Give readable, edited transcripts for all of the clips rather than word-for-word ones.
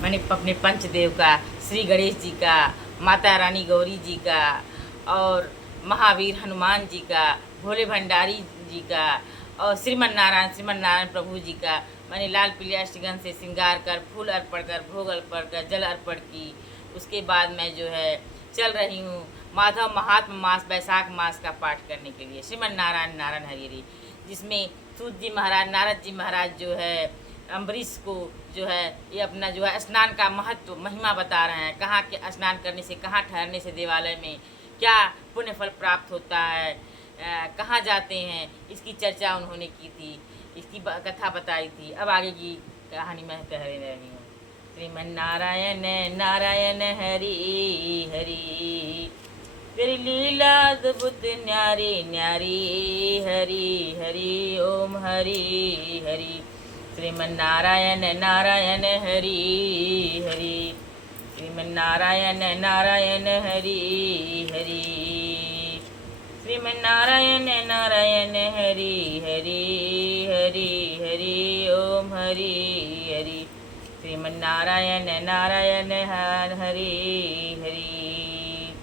मैंने अपने पंचदेव का, श्री गणेश जी का, माता रानी गौरी जी का और महावीर हनुमान जी का, भोले भंडारी जी का और श्रीमन नारायण प्रभु जी का मैंने लाल पीले अष्टगंध से श्रृंगार कर, फूल अर्पण कर, भोग अर्पण कर, जल अर्पण की। उसके बाद मैं जो है चल रही हूँ माधव महात्म मास बैसाख मास का पाठ करने के लिए, श्रीमन नारायण नारायण हरि हरि, जिसमें सूत जी महाराज, नारद जी महाराज जो है अम्बरीश को जो है ये अपना जो है स्नान का महत्व महिमा बता रहे हैं। कहाँ के स्नान करने से, कहाँ ठहरने से देवालय में क्या पुण्य फल प्राप्त होता है, कहाँ जाते हैं, इसकी चर्चा उन्होंने की थी, इसकी कथा बताई थी। अब आगे की कहानी मैं कह रही हूँ। श्रीमन नारायण नारायण हरि हरि, तेरी लीला अद्भुत न्यारी न्यारी, हरि हरि ओम हरि हरि। श्रीमन नारायण नारायण हरि हरि, श्रीमन नारायण नारायण हरि हरि, श्रीमन नारायण नारायण हरि हरि, हरि हरि ओम हरि हरि। श्रीमन नारायण नारायण हरि हरि।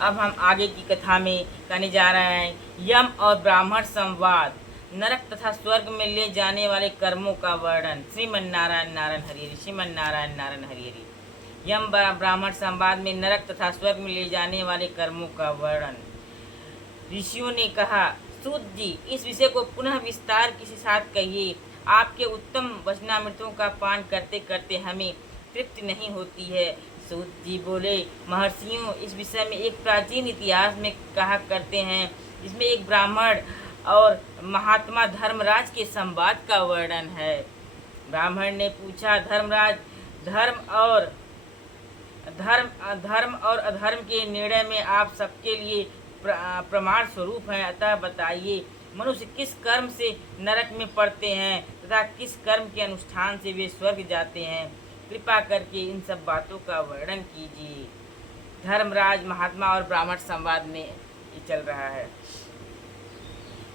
अब हम आगे की कथा में कहने जा रहे हैं यम और ब्राह्मण संवाद, नरक तथा स्वर्ग में ले जाने वाले कर्मों का वर्णन। श्रीमन नारायण नारायण हरि हरि, श्रीमन नारायण नारायण हरि हरि। यम ब्राह्मण संवाद में नरक तथा स्वर्ग में ले जाने वाले कर्मों का वर्णन। ऋषियों ने कहा, सूत जी, इस विषय को पुनः विस्तार के साथ कहिए। आपके उत्तम वचनामृतों का पान करते करते हमें तृप्ति नहीं होती है। सूत जी बोले, महर्षियों, इस विषय में एक प्राचीन इतिहास में कहा करते हैं, जिसमें एक ब्राह्मण और महात्मा धर्मराज के संवाद का वर्णन है। ब्राह्मण ने पूछा, धर्मराज, धर्म और अधर्म के निर्णय में आप सबके लिए प्रमाण स्वरूप हैं, अतः बताइए, मनुष्य किस कर्म से नरक में पड़ते हैं तथा किस कर्म के अनुष्ठान से वे स्वर्ग जाते हैं। कृपा करके इन सब बातों का वर्णन कीजिए। धर्मराज, महात्मा और ब्राह्मण संवाद में ये चल रहा है।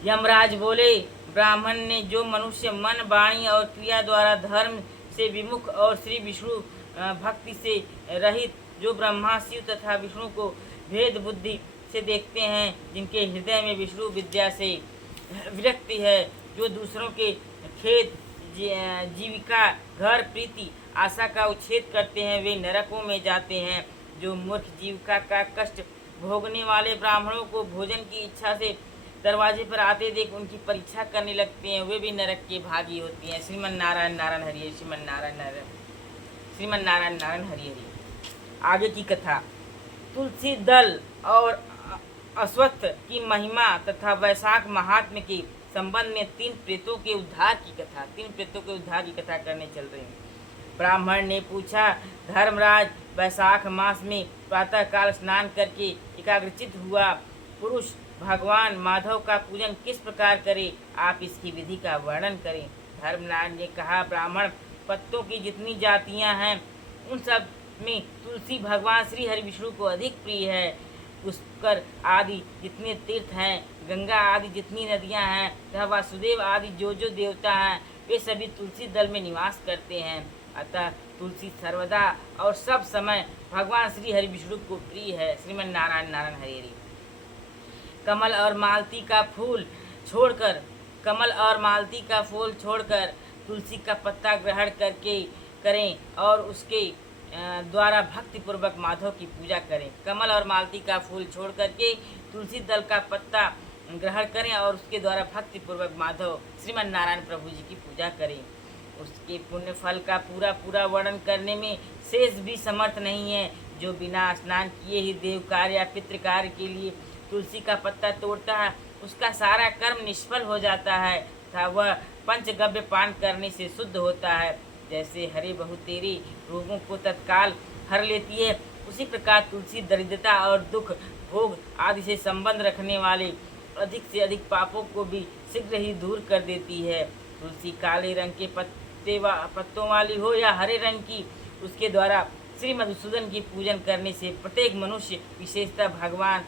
यमराज बोले, ब्राह्मण ने जो मनुष्य मन, वाणी और क्रिया द्वारा धर्म से विमुख और श्री विष्णु भक्ति से रहित, जो ब्रह्मा, शिव तथा विष्णु को भेद बुद्धि से देखते हैं, जिनके हृदय में विष्णु विद्या से विरक्ति है, जो दूसरों के खेत, जीविका, घर, प्रीति, आशा का उच्छेद करते हैं, वे नरकों में जाते हैं। जो मूर्ख जीविका का कष्ट भोगने वाले ब्राह्मणों को भोजन की इच्छा से दरवाजे पर आते देख उनकी परीक्षा करने लगते हैं, वे भी नरक के भागी होती हैं। श्रीमन नारायण नारायण हरि हरि, श्रीमन नारायण नारायण, श्रीमन नारायण नारायण हरि हरि। आगे की कथा। तुलसी दल और अश्वत्थ की महिमा तथा वैशाख महात्म्य के संबंध में तीन प्रेतों के उद्धार की कथा करने चल रही हूँ। ब्राह्मण ने पूछा, धर्मराज, वैशाख मास में प्रातःकाल स्नान करके एकाग्रचित हुआ पुरुष भगवान माधव का पूजन किस प्रकार करे, आप इसकी विधि का वर्णन करें। धर्मराज ने कहा, ब्राह्मण, पत्तों की जितनी जातियां हैं उन सब में तुलसी भगवान श्री हरि विष्णु को अधिक प्रिय है। पुष्कर आदि जितने तीर्थ हैं, गंगा आदि जितनी नदियां हैं तथा वासुदेव आदि जो जो देवता हैं, वे सभी तुलसी दल में निवास करते हैं। अतः तुलसी सर्वदा और सब समय भगवान श्री हरि विष्णु को प्रिय है। श्रीमन नारायण नारायण हरि हरि। कमल और मालती का फूल छोड़कर तुलसी का पत्ता ग्रहण करके करें और उसके द्वारा भक्ति पूर्वक माधव की पूजा करें। कमल और मालती का फूल छोड़ करके तुलसी दल का पत्ता ग्रहण करें और उसके द्वारा भक्ति पूर्वक माधव श्रीमन नारायण प्रभु जी की पूजा करें। उसके पुण्य फल का पूरा वर्णन करने में शेष भी समर्थ नहीं है। जो बिना स्नान किए ही देव कार्य या पितृ कार्य के लिए तुलसी का पत्ता तोड़ता है, उसका सारा कर्म निष्फल हो जाता है तथा वह पंचगव्य पान करने से शुद्ध होता है। जैसे हरे बहु तेरे रोगों को तत्काल हर लेती है, उसी प्रकार तुलसी दरिद्रता और दुख, भोग आदि से संबंध रखने वाले अधिक से अधिक पापों को भी शीघ्र ही दूर कर देती है। तुलसी काले रंग के पत्तों वाली हो या हरे रंग की, उसके द्वारा श्री मधुसूदन की पूजन करने से प्रत्येक मनुष्य, विशेषतः भगवान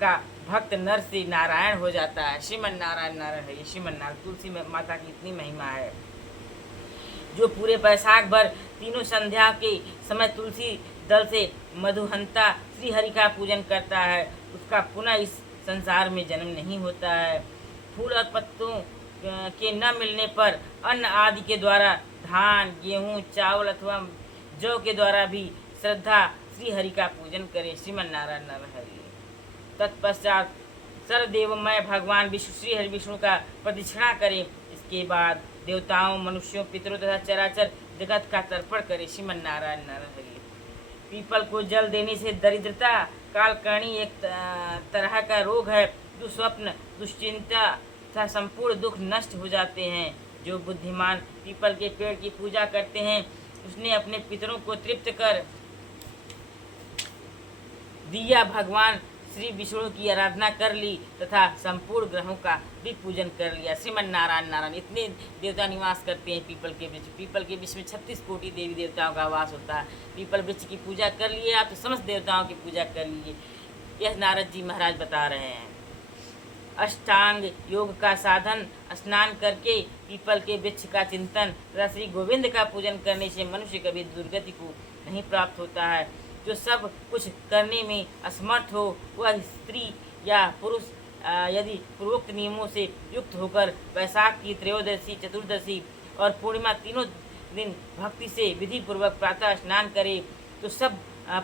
का भक्त नर से नारायण हो जाता है। श्रीमन नारायण नारायण है, श्रीमन नारायण। तुलसी माता की इतनी महिमा है। जो पूरे बैसाख भर तीनों संध्या के समय तुलसी दल से मधुहंता श्री हरि का पूजन करता है, उसका पुनः इस संसार में जन्म नहीं होता है। फूल और पत्तों के न मिलने पर अन्न आदि के द्वारा धान, गेहूँ, चावल अथवा जौ के द्वारा भी श्रद्धा श्री हरि का पूजन करें। श्रीमन नारायण नारायण हरि। तत्पश्चात सर्वदेवमय भगवान विष्णु श्री हरि विष्णु का प्रदक्षिणा करें। इसके बाद देवताओं, मनुष्यों, पितरों तथा चराचर जगत का तर्पण करें। श्रीमन नारायण नारायण हरि। पीपल को जल देने से दरिद्रता, कालकर्णी एक तरह का रोग है। दुस्वप्न, दुश्चिंता तथा संपूर्ण दुख नष्ट हो जाते हैं। जो बुद्धिमान पीपल के पेड़ की पूजा करते हैं, उसने अपने पितरों को तृप्त कर दिया, भगवान श्री विष्णु की आराधना कर ली तथा संपूर्ण ग्रहों का भी पूजन कर लिया। श्रीमन नारायण नारायण। इतने देवता निवास करते हैं पीपल के वृक्ष। पीपल के वृक्ष में 36 कोटि देवी देवताओं का वास होता है। पीपल वृक्ष की पूजा कर लिए आप तो समस्त देवताओं की पूजा कर लीजिए। यह नारद जी महाराज बता रहे हैं। अष्टांग योग का साधन, स्नान करके पीपल के वृक्ष का चिंतन तथा श्री गोविंद का पूजन करने से मनुष्य कभी दुर्गति को नहीं प्राप्त होता है। जो सब कुछ करने में असमर्थ हो, वह स्त्री या पुरुष यदि पूर्वोक्त नियमों से युक्त होकर वैशाख की त्रयोदशी, चतुर्दशी और पूर्णिमा तीनों दिन भक्ति से विधि पूर्वक प्रातः स्नान करे तो सब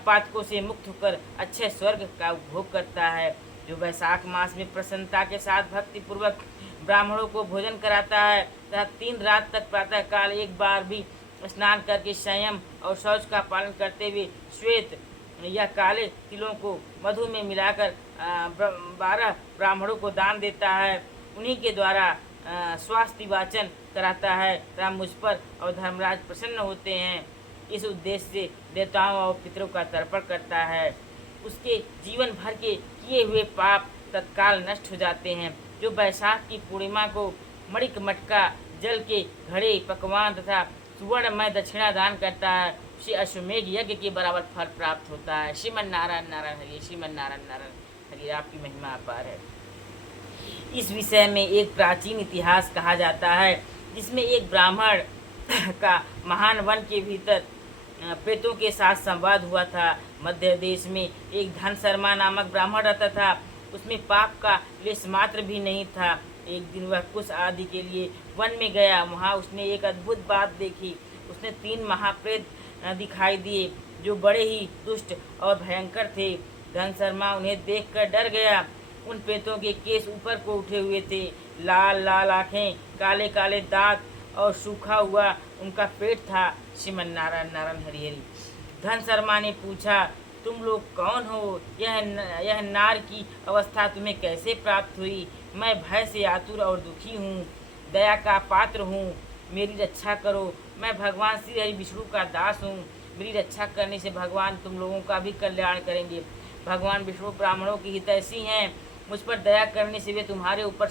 पातकों से मुक्त होकर अच्छे स्वर्ग का उपभोग करता है। जो वैशाख मास में प्रसन्नता के साथ भक्ति पूर्वक ब्राह्मणों को भोजन कराता है तथा 3 रात तक प्रातः काल एक बार भी स्नान करके संयम और शौच का पालन करते हुए श्वेत या काले तिलों को मधु में मिलाकर 12 ब्राह्मणों को दान देता है, उन्हीं के द्वारा स्वास्थ्य वाचन कराता है तथा मुझ पर और धर्मराज प्रसन्न होते हैं। इस उद्देश्य से देवताओं और पितरों का तर्पण करता है। उसके जीवन भर के किए हुए पाप तत्काल नष्ट हो जाते हैं। जो वैशाख की पूर्णिमा को मणिक मटका, जल के घड़े, पकवान तथा सुवर्णमय दक्षिणा दान करता है, उसे अश्वमेघ यज्ञ के बराबर फल प्राप्त होता है। श्रीमन नारायण नारायण हरि। श्रीमन नारायण नारायण हरि। आपकी महिमा अपार है। इस विषय में एक प्राचीन इतिहास कहा जाता है, जिसमें एक ब्राह्मण का महान वन के भीतर प्रेतों के साथ संवाद हुआ था। मध्य देश में एक धन शर्मा नामक ब्राह्मण रहता था। उसमें पाप का लेश मात्र भी नहीं था। एक दिन वह कुछ आदि के लिए वन में गया। वहाँ उसने एक अद्भुत बात देखी। उसने 3 महाप्रेत दिखाई दिए, जो बड़े ही दुष्ट और भयंकर थे। धन शर्मा उन्हें देखकर डर गया। उन प्रेतों के केस ऊपर को उठे हुए थे, लाल लाल आँखें, काले काले दांत और सूखा हुआ उनका पेट था। श्रीमन नारायण नारायण हरि हरि। धन शर्मा ने पूछा, तुम लोग कौन हो? यह नार की अवस्था तुम्हें कैसे प्राप्त हुई? मैं भय से आतुर और दुखी हूँ, दया का पात्र हूँ, मेरी रक्षा करो। मैं भगवान श्री हरि विष्णु का दास हूँ। मेरी रक्षा करने से भगवान तुम लोगों का भी कल्याण करेंगे। भगवान विष्णु ब्राह्मणों की हितैषी हैं। मुझ पर दया करने से वे तुम्हारे ऊपर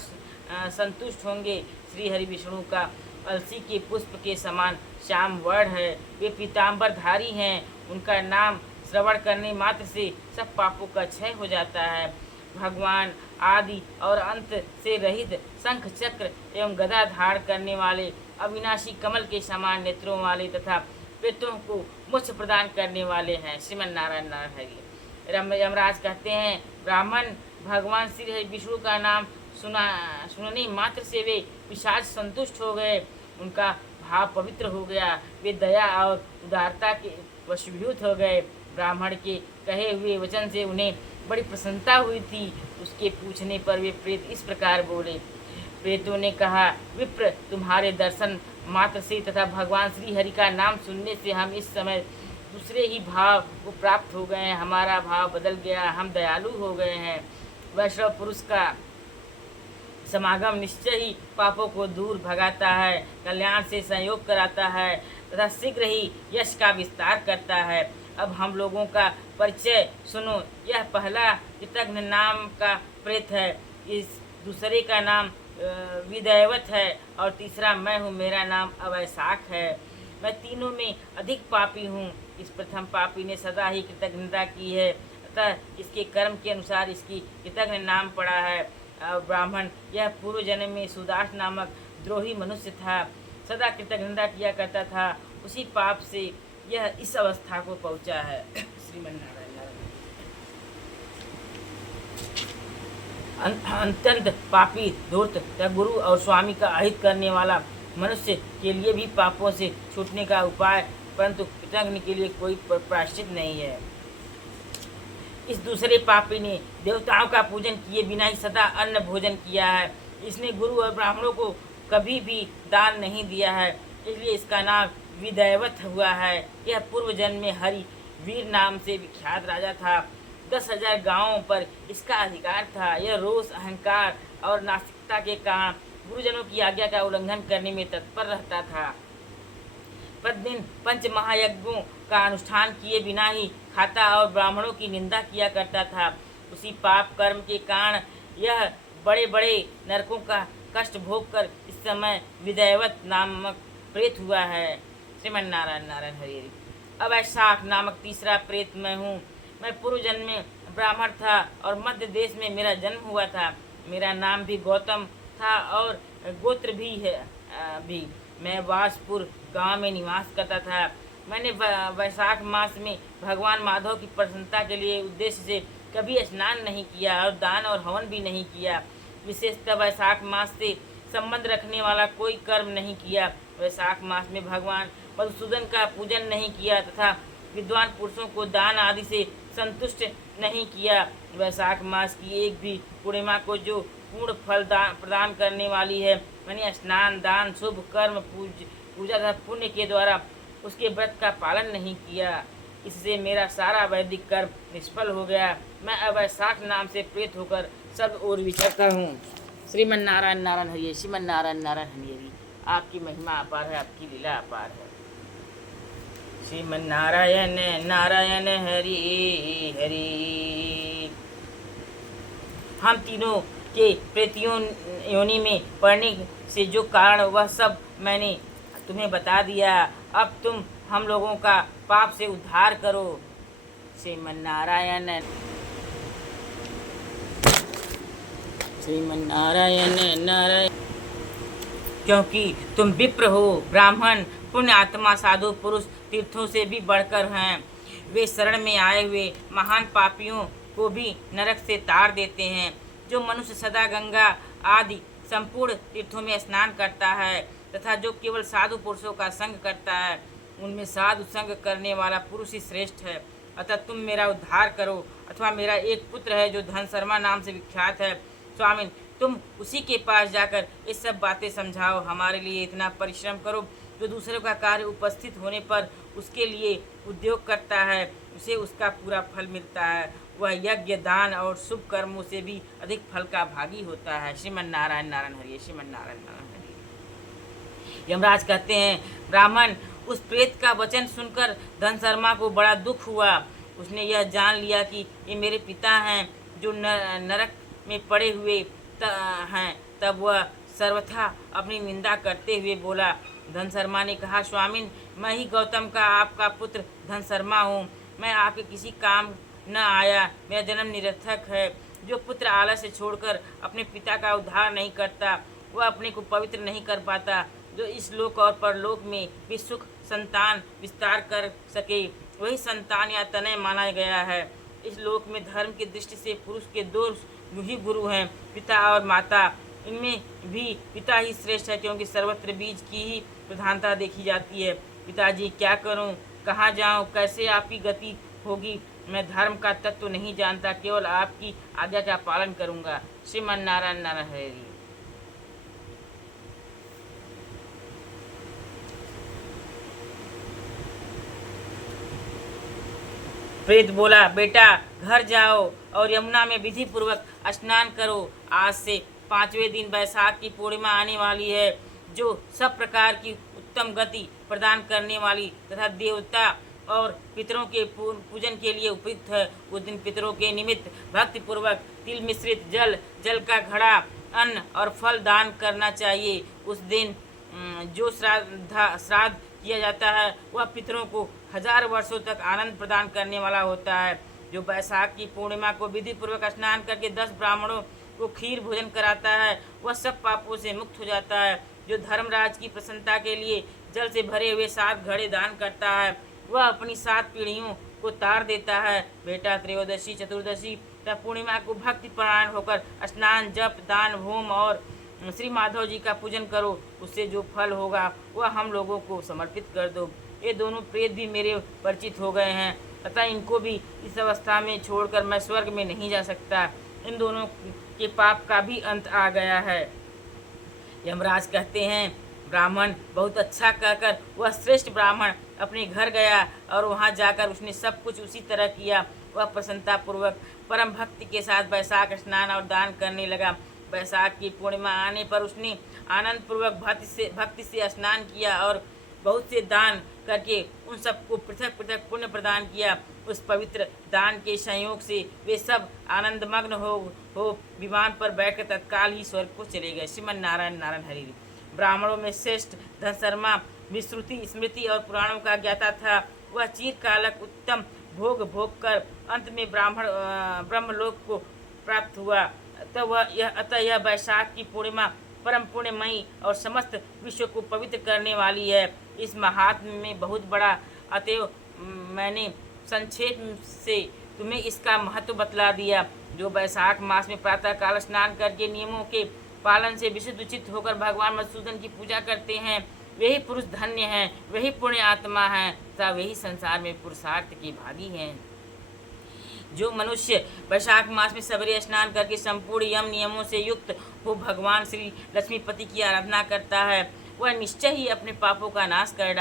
संतुष्ट होंगे। श्री हरि विष्णु का अलसी के पुष्प के समान श्याम वर्ण है। वे पीताम्बरधारी हैं। उनका नाम श्रवण करने मात्र से सब पापों का क्षय हो जाता है। भगवान आदि और अंत से रहित शंख चक्र एवं गदा धारण करने वाले, अविनाशी कमल के समान नेत्रों वाले तथा प्रेतों को मोक्ष प्रदान करने वाले हैं। श्रीमन नारायण नारायण हरि। यमराज कहते हैं, ब्राह्मण भगवान श्री हरि विष्णु का नाम सुनने मात्र से वे पिशाच संतुष्ट हो गए। उनका भाव पवित्र हो गया। वे दया और उदारता के वशीभूत हो गए। ब्राह्मण के कहे हुए वचन से उन्हें बड़ी प्रसन्नता हुई थी। उसके पूछने पर वे प्रेत इस प्रकार बोले। प्रेतों ने कहा, विप्र, तुम्हारे दर्शन मात्र से तथा भगवान श्री हरि का नाम सुनने से हम इस समय दूसरे ही भाव को प्राप्त हो गए हैं। हमारा भाव बदल गया, हम दयालु हो गए हैं। वैष्णव पुरुष का समागम निश्चय ही पापों को दूर भगाता है, कल्याण से संयोग कराता है तथा शीघ्र ही यश का विस्तार करता है। अब हम लोगों का परिचय सुनो। यह पहला कृतघ्न नाम का प्रेत है, इस दूसरे का नाम विदैवत है और तीसरा मैं हूँ, मेरा नाम अवैशाख है। मैं तीनों में अधिक पापी हूँ। इस प्रथम पापी ने सदा ही कृतज्ञता की है, अतः इसके कर्म के अनुसार इसकी कृतघ्न नाम पड़ा है। ब्राह्मण, यह पूर्व जन्म में सुदास नामक द्रोही मनुष्य था। सदा कृतज्ञता किया करता था, उसी पाप से यह इस अवस्था को पहुंचा है। श्रीमन्नारायण। अत्यंत पापी, धूर्त, गुरु और स्वामी का अहित करने वाला मनुष्य के लिए भी पापों से छूटने का उपाय, परंतु कृतज्ञ के लिए कोई प्रायश्चित नहीं है। इस दूसरे पापी ने देवताओं का पूजन किए बिना ही सदा अन्न भोजन किया है। इसने गुरु और ब्राह्मणों को कभी भी दान नहीं दिया है, इसलिए इसका नाम विदैवत हुआ है। यह पूर्व जन्म में हरि वीर नाम से विख्यात राजा था। 10,000 गांवों पर इसका अधिकार था। यह रोष, अहंकार और नास्तिकता के कारण गुरुजनों की आज्ञा का उल्लंघन करने में तत्पर रहता था। प्रतिदिन 5 महायज्ञों का अनुष्ठान किए बिना ही खाता और ब्राह्मणों की निंदा किया करता था। उसी पाप कर्म के कारण यह बड़े बड़े नरकों का कष्ट भोग कर इस समय विदैवत नामक प्रेत हुआ है। श्रीमन्नारायण नारायण हरि हरि। अब वैशाख नामक तीसरा प्रेत मैं हूँ। मैं पूर्व जन्म में ब्राह्मण था और मध्य देश में मेरा जन्म हुआ था। मेरा नाम भी गौतम था और गोत्र भी है भी। मैं वासपुर गांव में निवास करता था। मैंने वैशाख मास में भगवान माधव की प्रसन्नता के लिए उद्देश्य से कभी स्नान नहीं किया और दान और हवन भी नहीं किया। विशेषतः वैशाख मास से संबंध रखने वाला कोई कर्म नहीं किया। वैशाख मास में भगवान मधुसूदन का पूजन नहीं किया तथा विद्वान पुरुषों को दान आदि से संतुष्ट नहीं किया। वैशाख मास की एक भी पूर्णिमा को जो पूर्ण फल प्रदान करने वाली है, मैंने स्नान, दान, शुभ कर्म, पूजा तथा पुण्य के द्वारा उसके व्रत का पालन नहीं किया। इससे मेरा सारा वैदिक कर्म निष्फल हो गया। मैं अवैशाख नाम से प्रेत होकर सब ओर विचरता हूँ। श्रीमन्नारायण नारायण हरि। श्रीमन्नारायण नारायण हरि। आपकी महिमा अपार है, आपकी लीला अपार है। श्रीमन्नारायण नारायण हरि हरि। हम तीनों के प्रेतियों योनि में पड़ने से जो कारण वह सब मैंने तुम्हें बता दिया। अब तुम हम लोगों का पाप से उद्धार करो। श्रीमन्नारायण श्रीमन्नारायण नारायण। क्योंकि तुम विप्र हो, ब्राह्मण, पुण्य आत्मा, साधु पुरुष तीर्थों से भी बढ़कर हैं। वे शरण में आए हुए महान पापियों को भी नरक से तार देते हैं। जो मनुष्य सदा गंगा आदि संपूर्ण तीर्थों में स्नान करता है तथा जो केवल साधु पुरुषों का संग करता है, उनमें साधु संग करने वाला पुरुष ही श्रेष्ठ है। अतः तुम मेरा उद्धार करो। अथवा मेरा एक पुत्र है जो धनशर्मा नाम से विख्यात है। स्वामी, तुम उसी के पास जाकर ये सब बातें समझाओ। हमारे लिए इतना परिश्रम करो। जो दूसरों का कार्य उपस्थित होने पर उसके लिए उद्योग करता है, उसे उसका पूरा फल मिलता है। वह यज्ञ, दान और शुभ कर्मों से भी अधिक फल का भागी होता है। श्रीमन्नारायण नारायण हरि। श्रीमन्नारायण नारायण हरि। यमराज कहते हैं, ब्राह्मण, उस प्रेत का वचन सुनकर धनशर्मा को बड़ा दुख हुआ। उसने यह जान लिया कि ये मेरे पिता हैं जो नरक में पड़े हुए हैं। तब वह सर्वथा अपनी निंदा करते हुए बोला। धनशर्मा ने कहा, स्वामिन, मैं ही गौतम का आपका पुत्र धनशर्मा हूँ। मैं आपके किसी काम न आया। मेरा जन्म निरर्थक है। जो पुत्र आलस्य छोड़कर अपने पिता का उद्धार नहीं करता, वह अपने को पवित्र नहीं कर पाता। जो इस लोक और परलोक में भी सुख संतान विस्तार कर सके, वही संतान या तनय माना गया है। इस लोक में धर्म की दृष्टि से पुरुष के दो ही गुरु हैं, पिता और माता। इनमें भी पिता ही श्रेष्ठ है, क्योंकि सर्वत्र बीज की ही प्रधानता देखी जाती है। पिताजी, क्या करूं, कहाँ जाऊं, कैसे आपकी गति होगी? मैं धर्म का तत्व नहीं जानता, केवल आपकी आज्ञा का पालन करूंगा। श्रीमन्नारायण नारायण हरि। प्रेत बोला, बेटा घर जाओ और यमुना में विधि पूर्वक स्नान करो। आज से 5वें दिन वैशाख की पूर्णिमा आने वाली है, जो सब प्रकार की उत्तम गति प्रदान करने वाली तथा देवता और पितरों के पूजन के लिए उपयुक्त है। उस दिन पितरों के निमित्त भक्ति पूर्वक तिल मिश्रित जल का घड़ा, अन्न और फल दान करना चाहिए। उस दिन जो श्राद्ध किया जाता है वह पितरों को 1000 वर्षों तक आनंद प्रदान करने वाला होता है। जो वैशाख की पूर्णिमा को विधि पूर्वक स्नान करके 10 ब्राह्मणों को खीर भोजन कराता है, वह सब पापों से मुक्त हो जाता है। जो धर्मराज की प्रसन्नता के लिए जल से भरे हुए 7 घड़े दान करता है वह अपनी 7 पीढ़ियों को तार देता है। बेटा, त्रयोदशी, चतुर्दशी तथा पूर्णिमा को भक्ति परायण होकर स्नान, जप, दान, होम और श्री माधव जी का पूजन करो। उससे जो फल होगा वह हम लोगों को समर्पित कर दो। ये दोनों प्रेत भी मेरे परिचित हो गए हैं, अतः इनको भी इस अवस्था में छोड़कर मैं स्वर्ग में नहीं जा सकता। इन दोनों के पाप का भी अंत आ गया है। यमराज कहते हैं, ब्राह्मण बहुत अच्छा कहकर वह श्रेष्ठ ब्राह्मण अपने घर गया और वहां जाकर उसने सब कुछ उसी तरह किया। वह प्रसन्नता पूर्वक परम भक्ति के साथ वैशाख स्नान और दान करने लगा। वैशाख की पूर्णिमा आने पर उसने आनंद पूर्वक भक्ति से स्नान किया और बहुत से दान करके उन सबको पृथक पृथक पुण्य प्रदान किया। उस पवित्र दान के संयोग से वे सब आनंदमग्न हो विमान पर बैठकर तत्काल ही स्वर्ग को चले गए। श्रीमन नारायण नारायण हरि। ब्राह्मणों में श्रेष्ठ धनशर्मा विश्रुति, स्मृति और पुराणों का ज्ञाता था। वह चिरकालक उत्तम भोग कर अंत में ब्रह्मलोक को प्राप्त हुआ। अतः यह वैशाख की पूर्णिमा परम पुण्यमयी और समस्त विश्व को पवित्र करने वाली है। इस महात्म्य में बहुत बड़ा, अतएव मैंने संक्षेप से तुम्हें इसका महत्व बतला दिया। जो वैशाख मास में प्रातः काल स्नान करके नियमों के पालन से विशुद्ध उचित होकर भगवान मधुसूदन की पूजा करते हैं, वही पुरुष धन्य हैं, वही पुण्य आत्मा हैं तथा वही संसार में पुरुषार्थ के भागी हैं। जो मनुष्य वैशाख मास में सवेरे स्नान करके संपूर्ण यम नियमों से युक्त हो भगवान श्री लक्ष्मीपति की आराधना करता है, वह निश्चय ही अपने पापों का नाश कर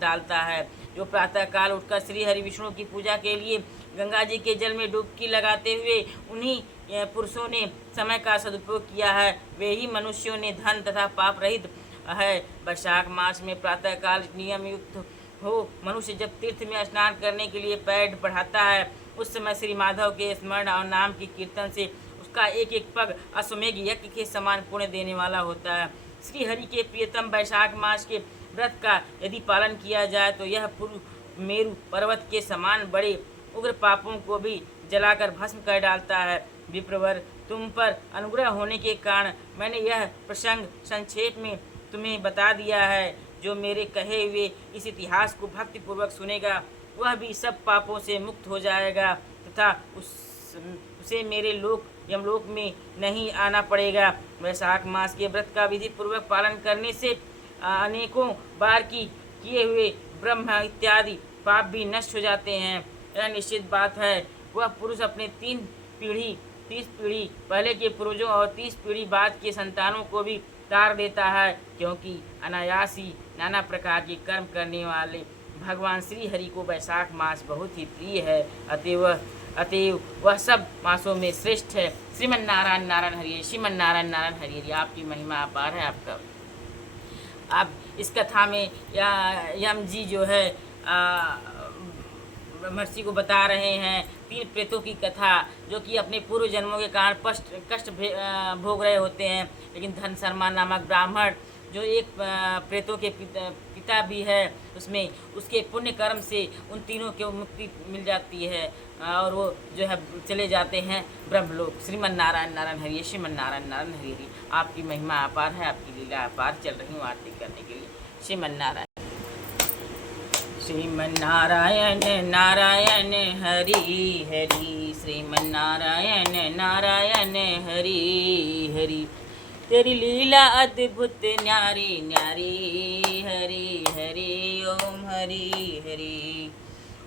डालता है। जो प्रातः काल उठकर श्री हरि विष्णु की पूजा के लिए गंगा जी के जल में डुबकी लगाते हुए उन्हीं पुरुषों ने समय का सदुपयोग किया है, वे ही मनुष्यों ने धन तथा पाप रहित है। वैशाख मास में प्रातः काल नियम युक्त हो मनुष्य जब तीर्थ में स्नान करने के लिए पैर बढ़ाता है, उस समय श्री माधव के स्मरण और नाम की कीर्तन से उसका एक एक पग अश्वमेघ यज्ञ के समान पुण्य देने वाला होता है। श्री हरि के प्रियतम वैशाख मास के व्रत का यदि पालन किया जाए तो यह पूर्व मेरु पर्वत के समान बड़े उग्र पापों को भी जलाकर भस्म कर डालता है। विप्रवर, तुम पर अनुग्रह होने के कारण मैंने यह प्रसंग संक्षेप में तुम्हें बता दिया है। जो मेरे कहे हुए इस इतिहास को भक्तिपूर्वक सुनेगा वह भी सब पापों से मुक्त हो जाएगा तथा उसे मेरे यमलोक में नहीं आना पड़ेगा। वैशाख मास के व्रत का विधि पूर्वक पालन करने से अनेकों बार किए हुए ब्रह्म इत्यादि पाप भी नष्ट हो जाते हैं। यह निश्चित बात है। वह पुरुष अपने 30 पीढ़ी पहले के पूर्वजों और 30 पीढ़ी बाद के संतानों को भी तार देता है, क्योंकि अनायास ही नाना प्रकार के कर्म करने वाले भगवान श्री हरि को वैशाख मास बहुत ही प्रिय है। अतएव वह सब मासों में श्रेष्ठ है। श्रीमन नारायण नारायण हरि, श्रीमन नारायण नारायण हरि हरि। आपकी महिमा अपार है। आप इस कथा में यम जी जो है महर्षि को बता रहे हैं 3 प्रेतों की कथा, जो कि अपने पूर्व जन्मों के कारण कष्ट भोग रहे होते हैं। लेकिन धनशर्मा नामक ब्राह्मण जो एक प्रेतों के पिता भी है, उसके पुण्य कर्म से उन तीनों को मुक्ति मिल जाती है और वो जो है चले जाते हैं ब्रह्मलोक। श्रीमन नारायण नारायण हरि, श्रीमन नारायण नारायण हरि हरि। आपकी महिमा अपार है, आपकी लीला अपार। चल रही हूँ आरती करने के लिए। श्रीमन नारायण श्रीमन नारायण नारायण हरि हरि, श्रीमन नारायण नारायण हरि हरि। तेरी लीला अद्भुत न्यारी न्यारी, हरि हरि ओम हरि हरि।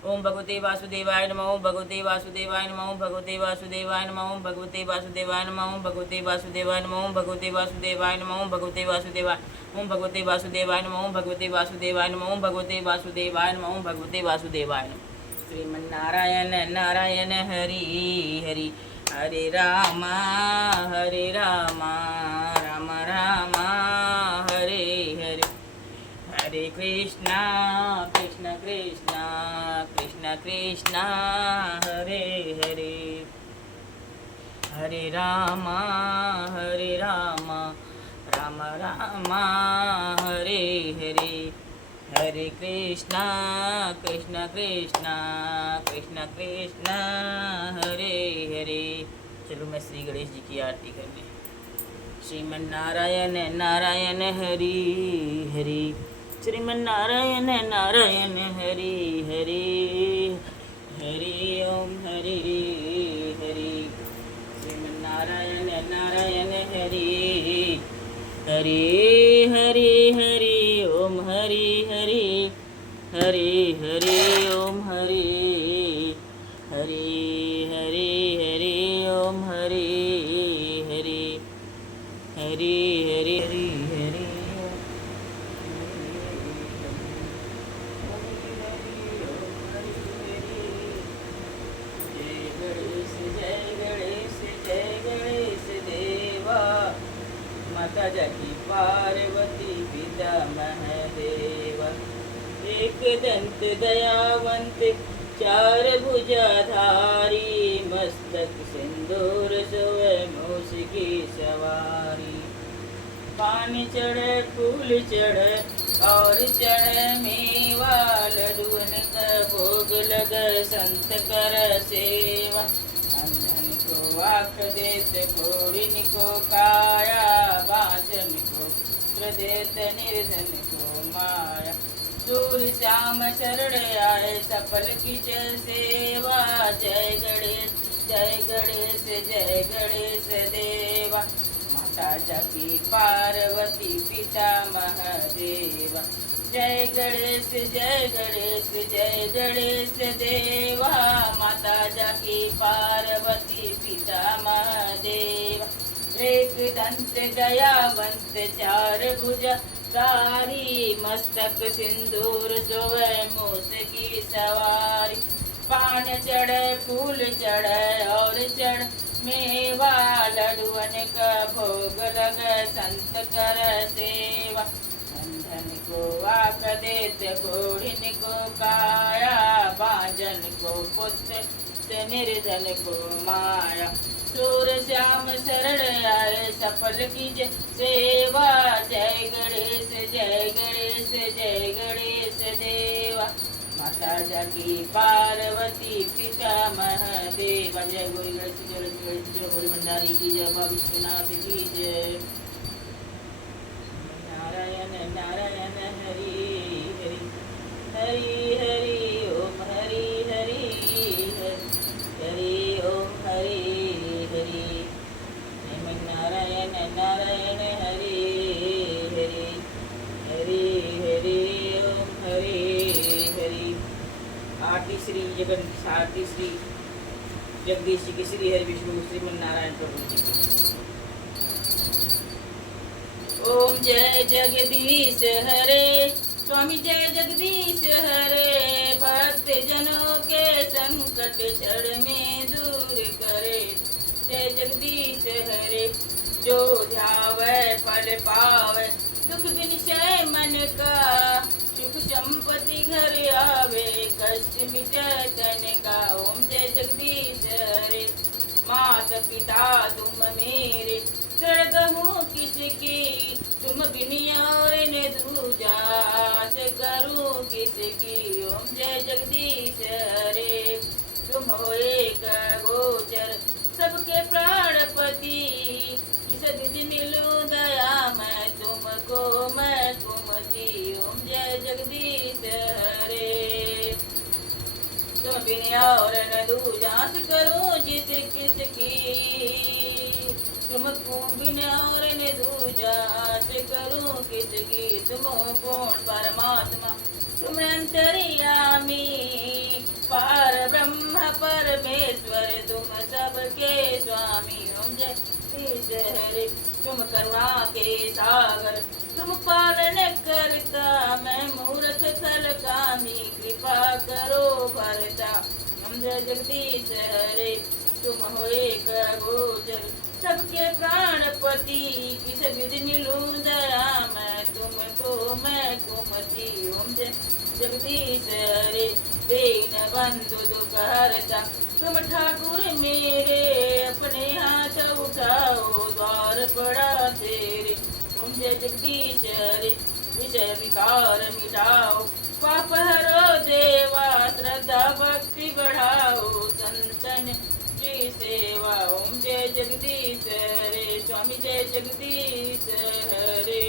ओम भगवते वासुदेवाय नमः, ओम भगवते वासुदेवाय नमः, ओम भगवते वासुदेवाय नमः, ओम भगवते वासुदेवाय नमः, ओम भगवते वासुदेवाय नमः, ओम भगवते वासुदेवाय नमः, ओम भगवते वासुदेवाय, ओम भगवते वासुदेवाय नमः, ओम भगवते वासुदेवाय नमः, ओम भगवते वासुदेवाय नमः, ओम भगवते वासुदेवाय नमः। श्रीमन नारायण नारायण हरि हरि, हरे रामा राम राम हरे हरे, हरे कृष्णा कृष्ण कृष्णा कृष्ण कृष्णा हरे हरे, हरे राम राम राम हरे हरे, हरे कृष्णा कृष्ण कृष्णा कृष्ण कृष्णा हरे हरे। चलो मैं श्री गणेश जी की आरती करने। श्रीमन्नारायण नारायण हरि हरि, श्रीमन्नारायण नारायण हरि हरि, हरि ओम हरि हरि, श्रीमन्नारायण नारायण हरि हरि हरि, हरि ओम हरि हरि, हरि हरि ओम हरि हरि, हरि हरि ओम हरि हरि, हरि हरि हरि हरि माता जाकी पार्वती पिता महादेव, एक दंत दयावंत चार भुजाधारी, मस्तक सिंदूर सोए मूस की सवारी, पान चढ़े फूल चढ़े और चढ़े मेवा, लड्डून का भोग लग संत कर सेवा, अंधन को आँख देत घोड़िन को काया, बाँझन को पुत्र देत निर्धन को माया, सूर्य श्याम शरण आए सफल किच सेवा, जय गणेश जय गणेश जय गणेश देवा, माता जाकी पार्वती पिता महादेवा, जय गणेश जय गणेश जय गणेश देवा, माता जाकी पार्वती पिता महादेवा, एक दंत दयावंत चार भुजा धारी, मस्तक सिंदूर सोए मूस की सवारी, पान चढ़े फूल चढ़े और चढ़ मेवा, लड्डूअन का भोग लग संत कर सेवा, अंधन को आँख देत घोड़िन को काया, बाँझन को पुत्र निर्धन को माया, सूर्य श्याम शरण आए सफल की सेवा, जय गणेश जय गणेश जय गणेश देवा, माता जाकी पार्वती पिता महादेव, जय गौरी गणेश जय गणेश जय गौरी मंडारी की जय, बाबा विश्वनाथ की जय, नारायण नारायण हरि हरि, हरि हरि ओम हरि हरि हरि ओम हरि हरि, नारायण नारायण हरि हरि, हरि हरि ओम हरि हरि, आरती श्री जगन आरती श्री जगदीश जी की, श्री हरि विष्णु श्रीमन्नारायण प्रभु जी। ओम जय जगदीश हरे, स्वामी जय जगदीश हरे, भक्त जनों के संकट क्षण में दूर करे, जय जगदीश हरे, जो ध्यावे फल पावे, दुख विनिशय मन का, सुख संपत्ति घर आवे, कष्ट मिटे तन का, ओम जय जगदीश हरे, माता पिता तुम मेरे, शरण हूँ किसकी, तुम बिन और न दूजा, से करूँ किसकी, ओम जय जगदीश हरे, तुम हो एक गोचर सबके प्राणपति, किस विधि मिलूं दया मैं तुमको मैं कुमति, ओम जय जगदीश हरे, तुम बिन और न दूजा, से करूँ जिस किसकी, तुमको बिन और न दूजा, से करूँ किसकी, तुम हो कौन परमात्मा तुम अंतर्यामी, पार ब्रह्म परमेश्वर तुम सबके स्वामी, ओम जय जय हरे, तुम करुणा के सागर तुम पालन करता, मैं मूर्ख खल कामी, कृपा करो भरता, ओम जय जगदीश हरे, तुम हो एक गोचर सबके प्राणपति, किस विधि मिलूं दया मैं तुमको मैं कुमति, ओम जय जगदीश हरे, दीन बंधु दुख हरता, तुम ठाकुर मेरे, अपने हाथ उठाओ द्वार पड़ा तेरे, ओम जय जगदीश हरे, विषय विकार मिटाओ, पाप हरो देवा, श्रद्धा भक्ति बढ़ाओ, संतन की सेवा, ओम जय जगदीश हरे, स्वामी जय जगदीश हरे।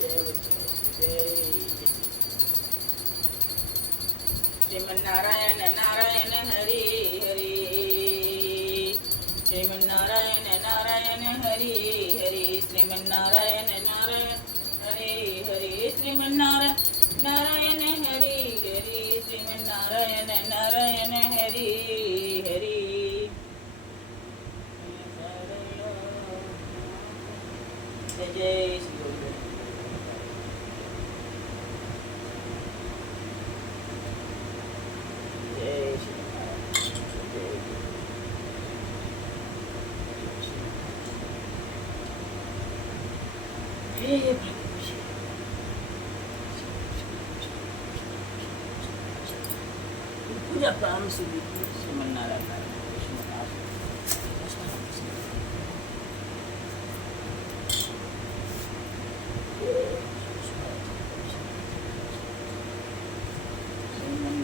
जय जय श्रीमन्नारायण नारायण हरे हरे। श्रीमन्नारायण नारायण हरे हरे। श्रीमन्नारायण नारायण हरे हरे। श्रीमन्नारायण नारायण हरे हरे। श्रीमन्नारायण नारायण हरे हरे। जय जय श्री गुरुदेव। जय श्री हे प्रभु। पूजा प्रारंभ से श्रीमन्नारायण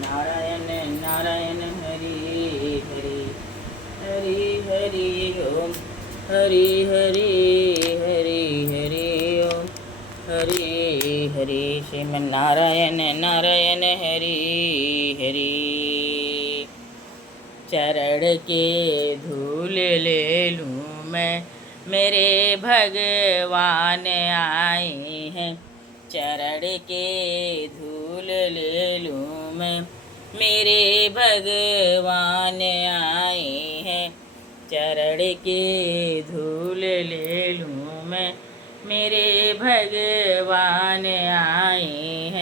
नारायण नारायण हरि हरि हरि हरि ओम हरि हरि हरि हरि ओम हरि हरि। श्रीमन्नारायण नारायण हरि हरि। चरण के धूल ले लूँ मैं, मेरे भगवान आए हैं। चरण के धूल ले लूँ मैं, मेरे भगवान आए हैं। चरण के धूल ले लूँ मैं, मेरे भगवान आए हैं।